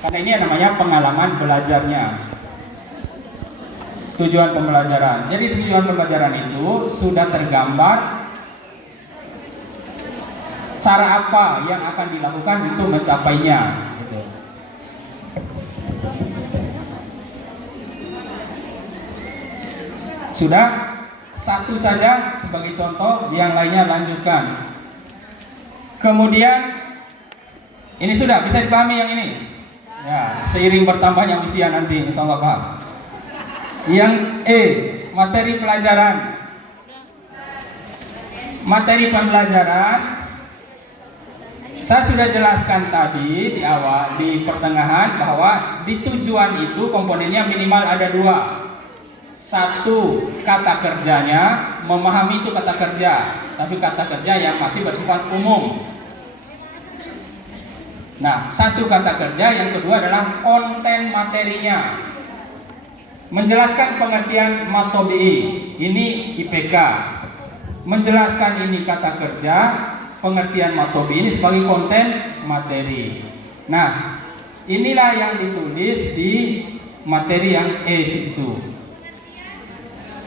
Karena ini yang namanya pengalaman belajarnya. Tujuan pembelajaran. Jadi tujuan pembelajaran itu sudah tergambar cara apa yang akan dilakukan untuk mencapainya. Gitu. Sudah satu saja sebagai contoh, yang lainnya lanjutkan. Kemudian ini sudah bisa dipahami yang ini. Ya, seiring bertambahnya usia nanti insya Allah paham. Yang materi pelajaran. Materi pembelajaran saya sudah jelaskan tadi di awal, di pertengahan, bahwa di tujuan itu komponennya minimal ada dua. Satu, kata kerjanya, memahami itu kata kerja, tapi kata kerja yang masih bersifat umum. Nah, satu kata kerja, yang kedua adalah konten materinya. Menjelaskan pengertian matobi'i, ini IPK. Menjelaskan ini kata kerja, pengertian matobi'i ini sebagai konten materi. Nah, inilah yang ditulis di materi yang itu.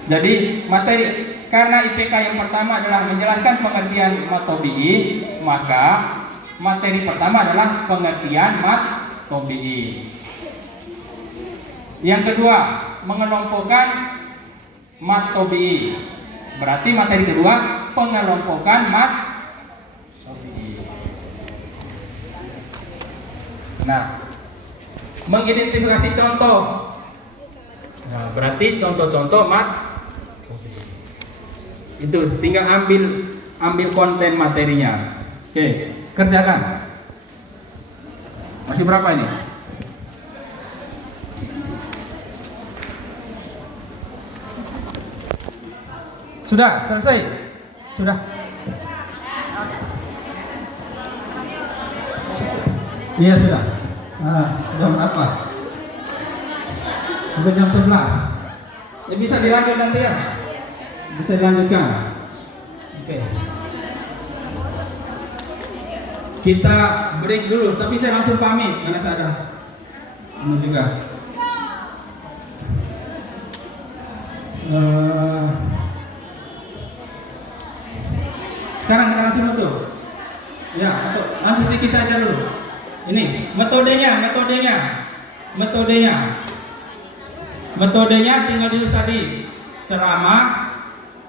Jadi materi, karena IPK yang pertama adalah menjelaskan pengertian matobi'i, maka materi pertama adalah pengertian matobi'i. Yang kedua, mengelompokkan matobi'i. Berarti materi kedua pengelompokan matobi'i. Nah, mengidentifikasi contoh. Nah, berarti contoh-contoh itu tinggal ambil konten materinya. Oke, kerjakan. Masih berapa ini? Sudah selesai? Sudah. Iya sudah. Jam berapa? Sudah jam 11. Ya bisa dilanjut nanti ya. Bisa dilanjutkan. Oke. Kita break dulu, tapi saya langsung pamit karena saya ada ini juga. Sekarang kita langsung tuh. Ya, langsung sedikit saja dulu. Ini metodenya tinggal ditulis tadi, ceramah.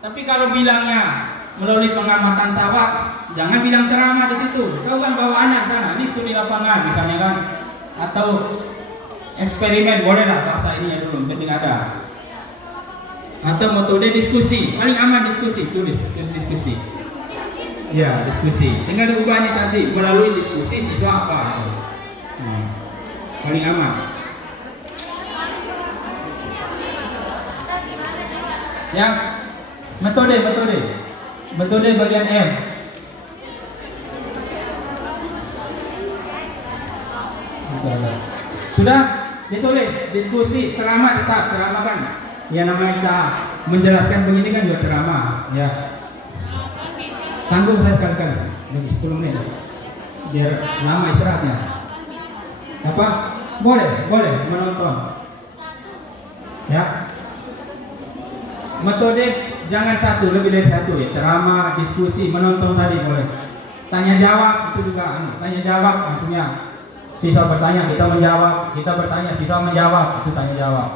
Tapi kalau bilangnya melalui pengamatan sawah, jangan bilang ceramah di situ. Kau kan bawa anak sana, ini studi lapangan misalnya kan, atau eksperimen, boleh lah bahasa ininya dulu, penting ada. Atau metode diskusi, paling aman diskusi, tulis diskusi. Ya, diskusi. Tinggal diubahnya tadi melalui diskusi siswa apa? Paling aman. Ya, metode bagian M. Sudah ditulis diskusi, ceramah tetap ceramah kan? Ya namanya kita menjelaskan begini kan juga ceramah, ya. Tanggung saya sekali-kali, lagi 10 menit, biar lama istirahatnya. Apa? Boleh menonton. Ya. Metode jangan satu, lebih dari satu ya. Ceramah, diskusi, menonton tadi boleh. Tanya jawab itu juga, tanya jawab maksudnya. Siswa bertanya, kita menjawab, kita bertanya, siswa menjawab, itu tanya jawab.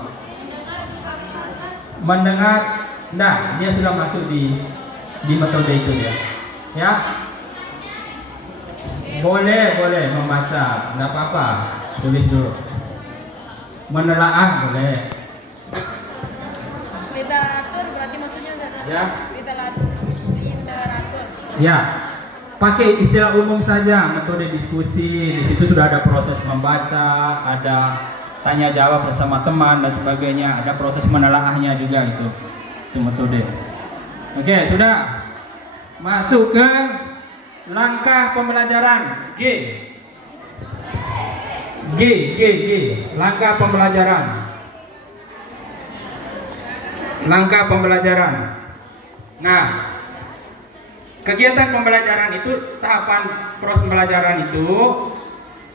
Mendengar, nah dia sudah masuk di metode itu ya. Ya, boleh membaca, nggak apa-apa, tulis dulu. Menelaah boleh. Literatur berarti maksudnya Ya. literatur. Ya, pakai istilah umum saja, metode diskusi. Di situ sudah ada proses membaca, ada tanya jawab bersama teman dan sebagainya, ada proses menelaahnya juga itu metode. Oke, sudah. Masuk ke langkah pembelajaran G. Langkah pembelajaran. Nah, kegiatan pembelajaran itu, tahapan proses pembelajaran itu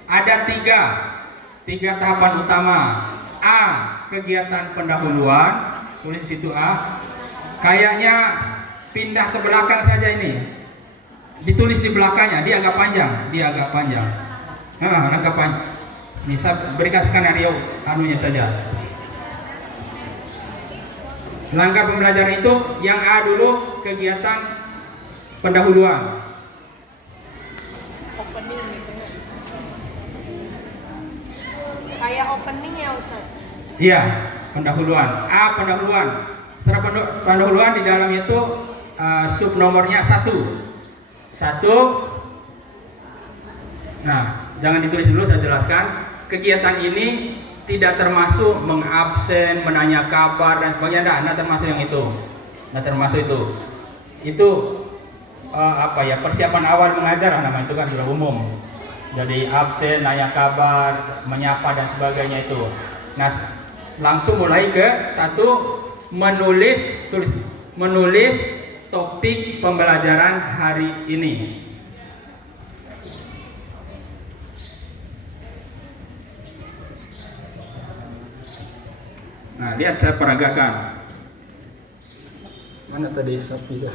ada 3. 3 tahapan utama. A. Kegiatan pendahuluan. Tulis situ A. Kayaknya pindah ke belakang saja ini. Ditulis di belakangnya, dia agak panjang. Agak panjang. Bisa berikan skenario anunya saja. Langkah pembelajaran itu yang A dulu, kegiatan pendahuluan. Opening gitu. Kayak opening ya Ustaz. Iya, pendahuluan. A. Pendahuluan. Setelah pendahuluan di dalam itu sub nomornya 1. Nah, jangan ditulis dulu, saya jelaskan. Kegiatan ini tidak termasuk mengabsen, menanya kabar dan sebagainya. Tidak termasuk yang itu. Tidak termasuk itu. Itu persiapan awal mengajar, nama itu kan sudah umum. Jadi absen, nanya kabar, menyapa dan sebagainya itu. Nah, langsung mulai ke 1, menulis topik pembelajaran hari ini. Nah, lihat saya peragakan. Mana tadi sapi itu?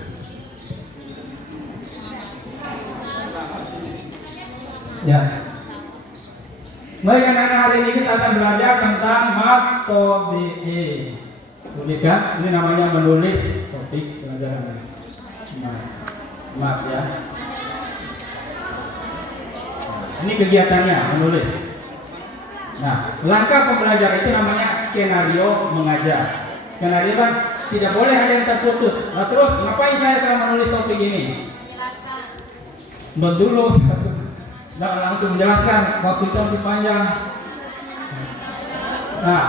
Ya. Baik anak-anak, hari ini kita akan belajar tentang metode. Tulis kan? Ini namanya menulis topik pelajaran. Maaf ya. Ini kegiatannya menulis. Nah, langkah pembelajaran itu namanya skenario mengajar. Skenario kan tidak boleh ada yang terputus. Nah, terus ngapain saya menulis topik ini? Menjelaskan. Dulu. Nah, langsung menjelaskan. Waktu itu masih panjang. Nah,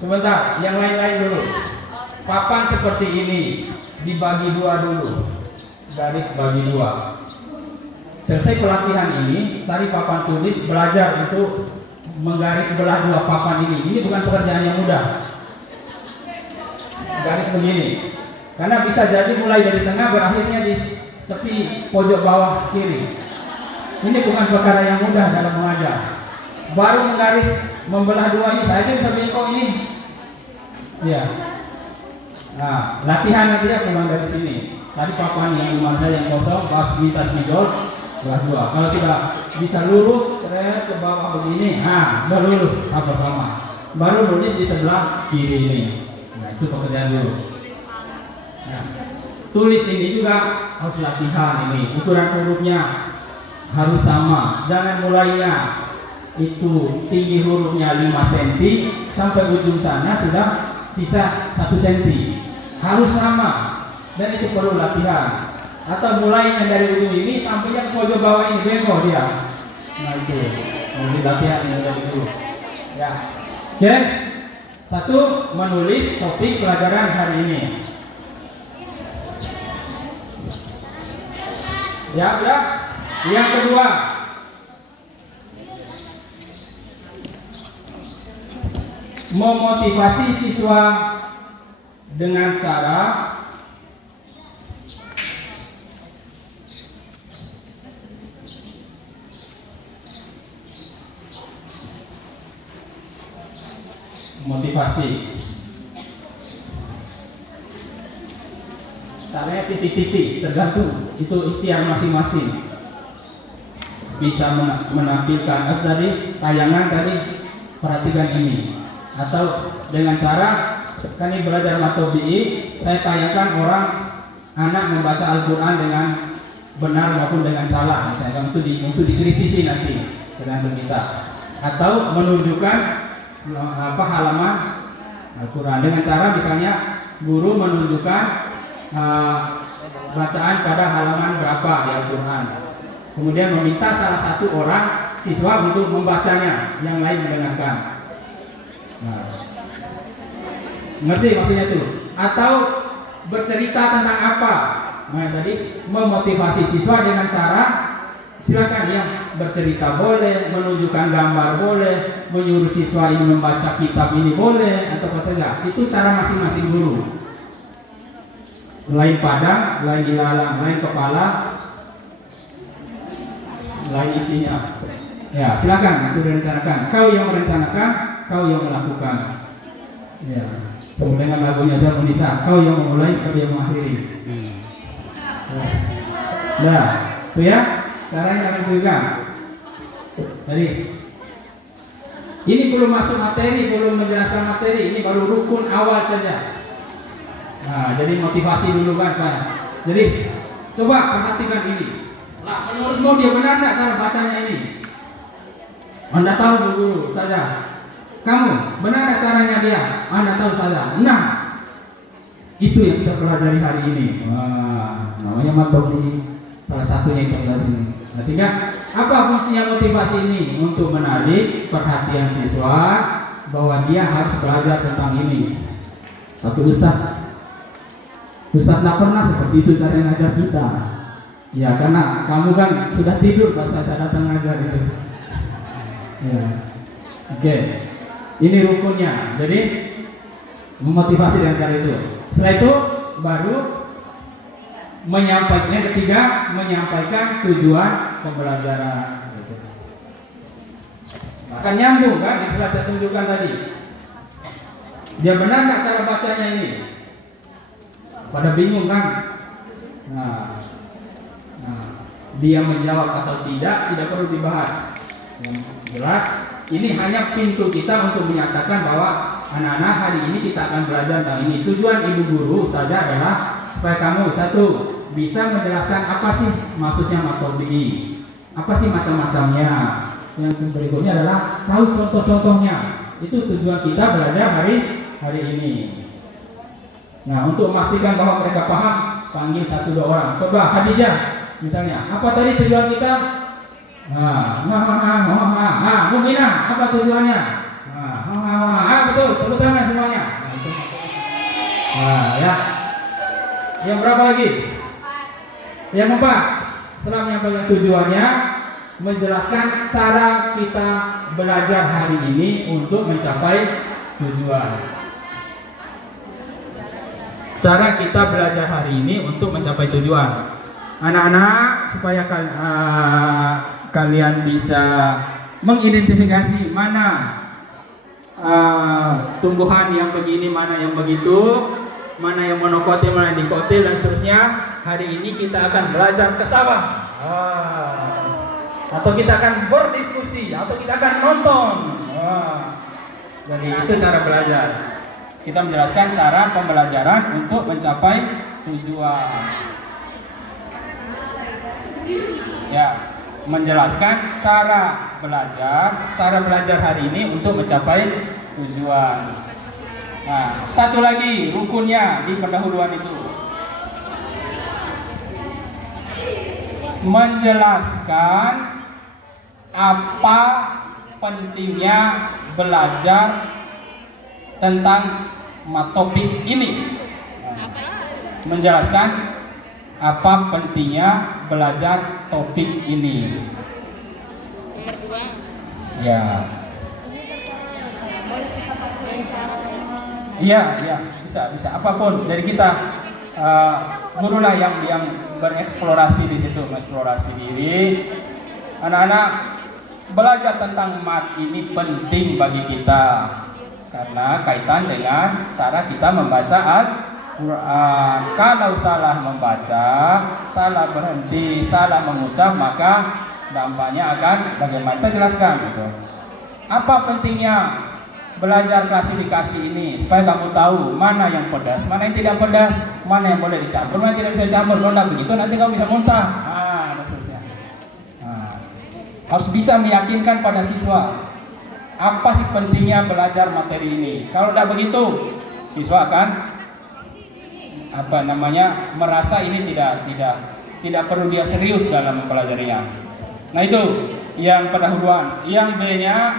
sebentar, yang lain-lain dulu. Papan seperti ini dibagi 2 dulu. Garis bagi 2. Selesai pelatihan ini, cari papan tulis, belajar itu menggaris belah 2 papan ini. Ini bukan pekerjaan yang mudah. Garis begini. Karena bisa jadi mulai dari tengah berakhirnya di tepi pojok bawah kiri. Ini bukan perkara yang mudah dalam mengajar. Baru menggaris membelah 2 ini, saya bisa bengkok ini. Ya. Nah, latihan nanti ya pulang dari sini. Tadi papan yang rumah saya yang kosong, pas minta spidol, belah 2. Kalau sudah bisa lurus, ke bawah begini, udah lurus pertama. Baru nulis di sebelah kiri ini. Nah, itu pekerjaan dulu. Nah, tulis ini juga harus latihan ini. Ukuran hurufnya harus sama. Jangan mulainya itu tinggi hurufnya 5 cm sampai ujung sana sudah sisa 1 cm. Harus sama. Dan itu perlu latihan. Atau mulainya dari ujung ini sampai yang pojok bawah ini bengkok dia. Nah itu, ini latihan yang dari dulu. Ya. Oke. 1, menulis topik pelajaran hari ini. Ya. Yang kedua, memotivasi siswa dengan cara motivasi. Caranya titik-titik, tergantung itu ikhtiar masing-masing. Bisa menampilkan tadi tayangan tadi, perhatikan ini. Atau dengan cara kan ini belajar matob'i, saya tayangkan orang anak membaca Al-Quran dengan benar maupun dengan salah, misalnya untuk dikritisi nanti tergantung kita. Atau menunjukkan halaman Al-Quran dengan cara misalnya guru menunjukkan bacaan pada halaman berapa di Al-Quran, kemudian meminta salah satu orang siswa untuk membacanya, yang lain mendengarkan. Nah, ngerti maksudnya tuh? Atau bercerita tentang apa? Nah, tadi memotivasi siswa dengan cara silakan yang bercerita boleh, menunjukkan gambar boleh, menyuruh siswa ini membaca kitab ini boleh, atau apa saja. Itu cara masing-masing guru. Lain padang, lain ilalang, lain kepala, lain isinya. Ya, silakan itu direncanakan. Kau yang merencanakan, kau yang melakukan. Ya, dengan lagunya Zamunisa, kau yang memulai, kau yang mengakhiri. Nah, itu ya caranya akan juga. Jadi ini belum masuk materi, belum menjelaskan materi. Ini baru rukun awal saja. Nah, jadi motivasi dulu kan, Pak. Jadi coba perhatikan ini. Nah, menurutmu dia benar tidak cara bacanya ini? Anda tahu dulu saja. Kamu benar tidak caranya dia? Anda tahu saja. Nah, itu yang kita pelajari hari ini. Wah, namanya materi. Salah satunya itu ini. Nah, sehingga apa fungsinya motivasi ini? Untuk menarik perhatian siswa bahwa dia harus belajar tentang ini. Satu Ustaz tidak pernah seperti itu cara ngajar kita. Ya, karena kamu kan sudah tidur pas saya datang ngajar itu. Ya. Oke. Ini rukunnya. Jadi memotivasi dengan cara itu. Setelah itu baru menyampaikan, yang ketiga menyampaikan tujuan pembelajaran. Akan nyambung kan yang sudah saya tunjukkan tadi. Dia benar nggak cara bacanya ini? Pada bingung kan? Nah, dia menjawab atau tidak perlu dibahas. Yang jelas, ini hanya pintu kita untuk menyatakan bahwa anak-anak hari ini kita akan belajar tentang ini. Tujuan ibu guru saja adalah supaya kamu satu bisa menjelaskan apa sih maksudnya matodologi, apa sih macam-macamnya. Yang berikutnya adalah tahu contoh-contohnya. Itu tujuan kita belajar hari ini. Nah, untuk memastikan bahwa mereka paham, panggil 1-2 orang. Coba Khadijah misalnya, apa tadi tujuan kita? Muminah, apa tujuannya? Betul, tepuk tangan semuanya. Ya. Yang berapa lagi? Yang 4. Setelah menyampaikan tujuannya, menjelaskan cara kita belajar hari ini untuk mencapai tujuan. Cara kita belajar hari ini untuk mencapai tujuan. Anak-anak, supaya kalian bisa mengidentifikasi mana tumbuhan yang begini, mana yang begitu, mana yang monokotil, mana yang dikotil, dan seterusnya. Hari ini kita akan belajar ke sawah, atau kita akan berdiskusi, atau kita akan nonton. Jadi itu cara belajar. Kita menjelaskan cara pembelajaran untuk mencapai tujuan. Ya, menjelaskan cara belajar hari ini untuk mencapai tujuan. Nah, satu lagi rukunnya di pendahuluan itu, menjelaskan apa pentingnya belajar tentang topik ini. Menjelaskan apa pentingnya belajar topik ini. Ya. Iya, bisa apapun. Jadi kita gurulah yang bereksplorasi di situ, mengeksplorasi diri. Anak-anak, belajar tentang mat ini penting bagi kita karena kaitan dengan cara kita membaca Al-Quran. Kalau salah membaca, salah berhenti, salah mengucap, maka dampaknya akan bagaimana? Kita jelaskan gitu. Apa pentingnya belajar klasifikasi ini supaya kamu tahu mana yang pedas, mana yang tidak pedas, mana yang boleh dicampur, mana yang tidak bisa dicampur. Kalau tidak begitu nanti kamu bisa muntah. Maksudnya. Harus bisa meyakinkan pada siswa apa sih pentingnya belajar materi ini. Kalau tidak begitu, siswa akan merasa ini tidak perlu dia serius dalam mempelajarinya. Nah, itu yang pendahuluan. Yang B-nya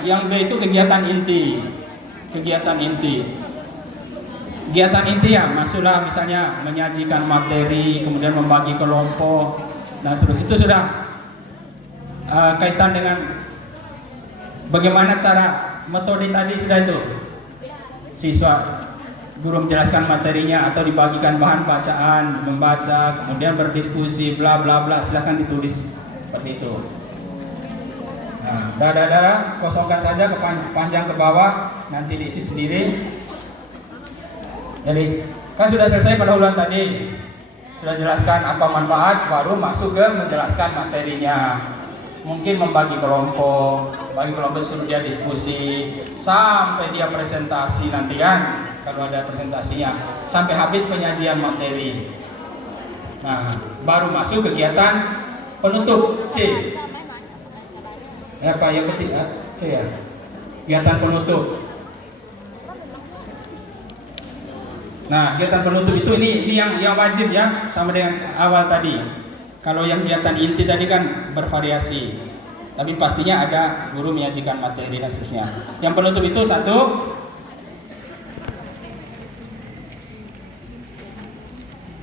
yang B itu kegiatan inti. Kegiatan inti ya, maksudnya misalnya menyajikan materi, kemudian membagi kelompok. Nah, itu sudah kaitan dengan bagaimana cara metode tadi sudah itu. Siswa guru menjelaskan materinya atau dibagikan bahan bacaan, membaca, kemudian berdiskusi, bla bla bla. Silahkan ditulis seperti itu. Nah, dada kosongkan saja panjang ke bawah, nanti diisi sendiri. Jadi kan sudah selesai pendahuluan tadi, sudah jelaskan apa manfaat, baru masuk ke menjelaskan materinya. Mungkin membagi kelompok, suruh dia diskusi sampai dia presentasi nanti kan, kalau ada presentasinya, sampai habis penyajian materi. Nah, baru masuk kegiatan penutup C. Ya Pak, yang ketiga C ya. Kegiatan penutup. Nah, kegiatan penutup itu ini yang wajib ya, sama dengan awal tadi. Kalau yang kegiatan inti tadi kan bervariasi, tapi pastinya ada guru menyajikan materi dan seterusnya. Yang penutup itu satu,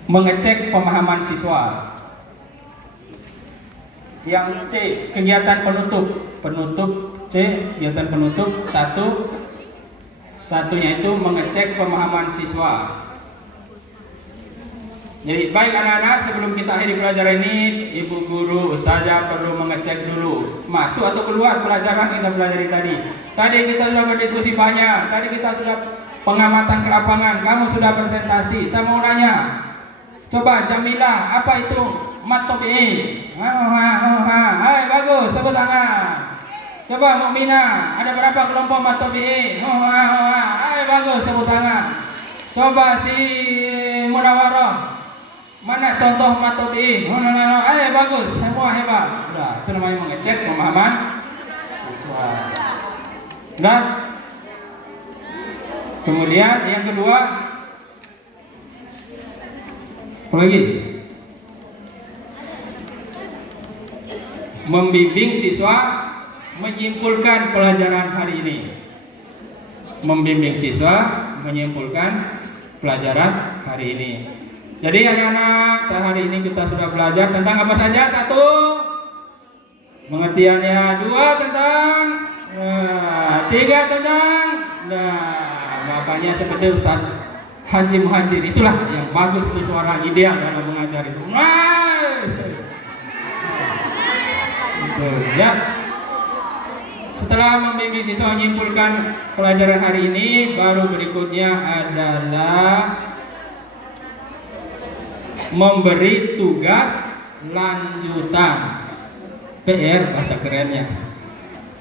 mengecek pemahaman siswa. Yang C, kegiatan penutup. C, kegiatan penutup satunya itu mengecek pemahaman siswa. Jadi baik anak-anak, sebelum kita akhiri pelajaran ini, ibu guru, ustazah perlu mengecek dulu masuk atau keluar pelajaran yang kita pelajari tadi. Tadi kita sudah berdiskusi banyak, tadi kita sudah pengamatan ke lapangan, kamu sudah presentasi. Saya mau nanya, coba Jamilah, apa itu matobi? Hai, bagus, tepuk tangan. Coba Mukminah, ada berapa kelompok matobi? Hai, bagus, tepuk tangan. Coba si Munawarah, mana contoh matobi? Bagus, semua hebat. Udah, itu namanya mengecek pemahaman siswa. Dan kemudian yang kedua, apa lagi? Membimbing siswa menyimpulkan pelajaran hari ini. Membimbing siswa menyimpulkan pelajaran hari ini. Jadi anak-anak, hari ini kita sudah belajar tentang apa saja? Satu, pengertiannya. Dua, tentang tiga, tentang bapaknya seperti Ustaz Haji Muhajir. Itulah yang bagus, itu suara ideal dalam mengajar itu. Ya. Setelah membimbing siswa menyimpulkan pelajaran hari ini, baru berikutnya adalah memberi tugas lanjutan. PR bahasa kerennya.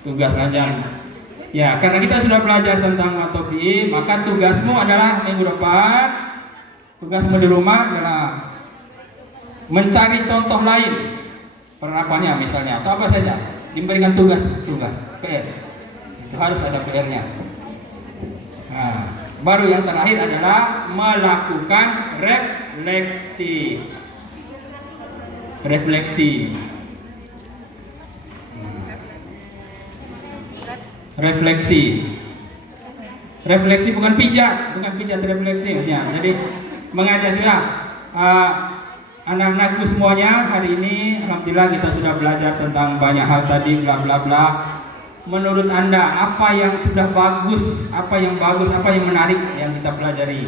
Tugas lanjutan. Ya, karena kita sudah belajar tentang matobi, maka tugasmu adalah minggu depan, tugasmu di rumah adalah mencari contoh lain penerapannya misalnya, atau apa saja. Diberikan tugas PR. Itu harus ada PR-nya. Nah, baru yang terakhir adalah melakukan refleksi. Refleksi bukan pijat refleksi maksudnya. Jadi mengajak sudah anak-anakku semuanya, hari ini alhamdulillah kita sudah belajar tentang banyak hal tadi, bla bla bla. Menurut Anda apa yang sudah bagus, apa yang menarik yang kita pelajari?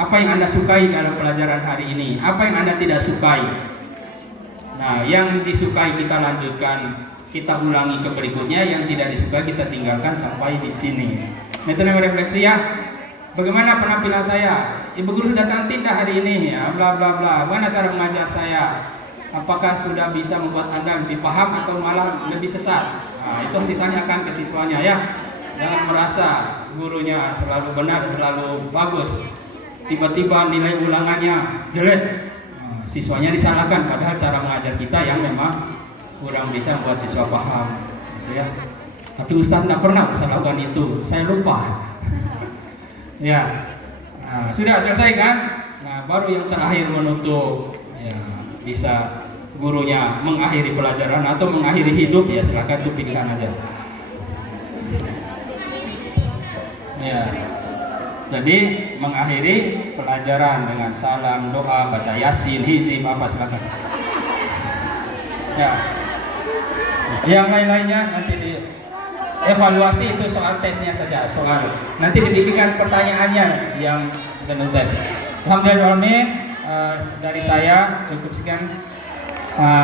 Apa yang Anda sukai dalam pelajaran hari ini? Apa yang Anda tidak sukai? Nah, yang disukai kita lanjutkan, kita ulangi ke berikutnya, yang tidak disukai kita tinggalkan sampai di sini. Nah, itu namanya refleksi ya. Bagaimana penampilan saya? Ibu guru sudah cantik dah hari ini ya, bla bla bla. Bagaimana cara mengajar saya? Apakah sudah bisa membuat Anda lebih paham atau malah lebih sesat? Nah, itu harus ditanyakan ke siswanya ya. Jangan merasa gurunya selalu benar, selalu bagus. Tiba-tiba nilai ulangannya jelek. Nah, siswanya disalahkan, padahal cara mengajar kita yang memang kurang bisa membuat siswa paham. Gitu ya. Tapi Ustaz tidak pernah bisa lakukan itu, saya lupa. Ya, nah, sudah selesai kan? Nah, baru yang terakhir menutup. Ya, bisa gurunya mengakhiri pelajaran atau mengakhiri hidup, ya silakan, itu pilihan aja. Ya, jadi mengakhiri pelajaran dengan salam, doa, baca yasin, hizib, apa silakan. Ya, yang lain-lainnya nanti di evaluasi, itu soal tesnya saja, soal nanti dibikinkan pertanyaannya yang dengan tes. Alhamdulillah, dari saya cukup sekian.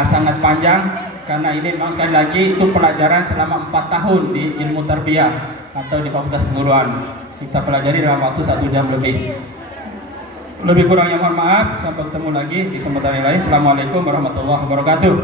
sangat panjang karena ini memang sekali lagi itu pelajaran selama 4 tahun di ilmu tarbiyah atau di fakultas keguruan. Kita pelajari dalam waktu 1 jam lebih. Lebih kurangnya mohon maaf, sampai ketemu lagi di kesempatan yang lain. Assalamualaikum warahmatullahi wabarakatuh.